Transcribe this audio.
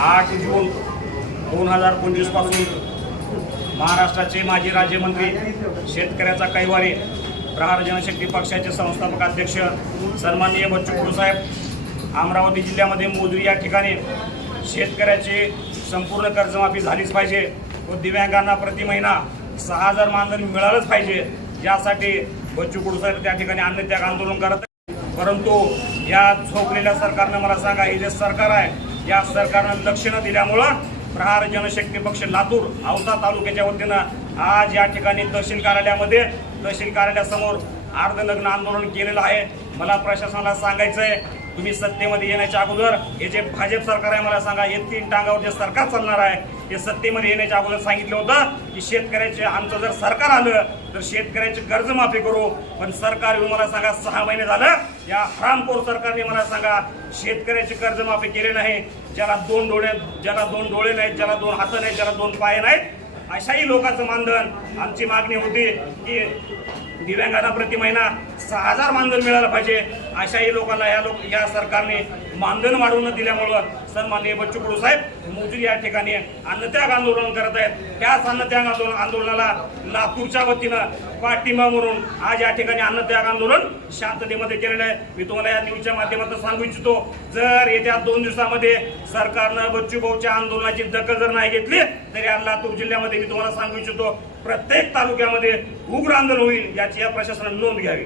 आठ जून दोन हजार पंचवीसपासून महाराष्ट्राचे माजी राज्यमंत्री शेतकऱ्याचा कैवारी प्रहार जनशक्ती पक्षाचे संस्थापक अध्यक्ष सन्माननीय बच्चू कडू साहेब अमरावती जिल्ह्यामध्ये मोजरी या ठिकाणी शेतकऱ्याची संपूर्ण कर्जमाफी झालीच पाहिजे व दिव्यांगांना प्रति महिना सहा हजार मानधन मिळालंच पाहिजे. यासाठी बच्चू कडू साहेब त्या ठिकाणी अन्नत्याग आंदोलन करत परंतु या झोपलेल्या सरकारनं मला सांगा हे जे सरकार आहे या सरकारनं लक्ष न दिल्यामुळं प्रहार जनशक्ती पक्ष लातूर औसा तालुक्याच्या वतीनं आज या ठिकाणी तहसील कार्यालयामध्ये तहसील कार्यालयासमोर अर्धनग्न आंदोलन केलेलं आहे. मला प्रशासनाला सांगायचं आहे तुम्ही सत्तेमध्ये येण्याच्या अगोदर हे जे भाजप सरकार आहे मला सांगा हे तीन टांगावर जे सरकार चालणार आहे. हे सत्तेमध्ये येण्याच्या अगोदर सांगितलं होतं की शेतकऱ्याचे आमचं जर सरकार आलं तर शेतकऱ्याची कर्जमाफी करू. पण सरकार येऊन मला सांगा सहा महिने झालं या हरामखोर सरकारने मला सांगा शेतकऱ्याची कर्जमाफी केली नाही. ज्याला दोन डोळे ज्याला दोन डोळे नाहीत ज्याला दोन हात नाहीत ज्याला दोन पाय नाहीत अशाही लोकांचं मानधन. आमची मागणी होती की दिव्यांगांना प्रति महिना सहा हजार मानधन मिळालं पाहिजे. अशाही लोकांना या लोक या सरकारने मानधन वाढवून दिल्यामुळं सन्माननीय बच्चू कडू साहेब मोजरी या ठिकाणी अन्नत्याग आंदोलन करत आहेत. त्याच अन्नत्याग आंदोलन आंदोलनाला लातूरच्या वतीनं पाठिंबा म्हणून आज या ठिकाणी अन्नत्याग आंदोलन शांततेमध्ये केलेलं आहे. मी तुम्हाला या न्यूजच्या माध्यमातून सांगू इच्छितो जर येत्या दोन दिवसामध्ये सरकारनं बच्चू भाऊच्या आंदोलनाची दखल जर नाही घेतली तर या लातूर जिल्ह्यामध्ये मी तुम्हाला सांगू इच्छितो प्रत्येक तालुक्यामध्ये उग्र आंदोलन होईल याची या प्रशासनानं नोंद घ्यावी.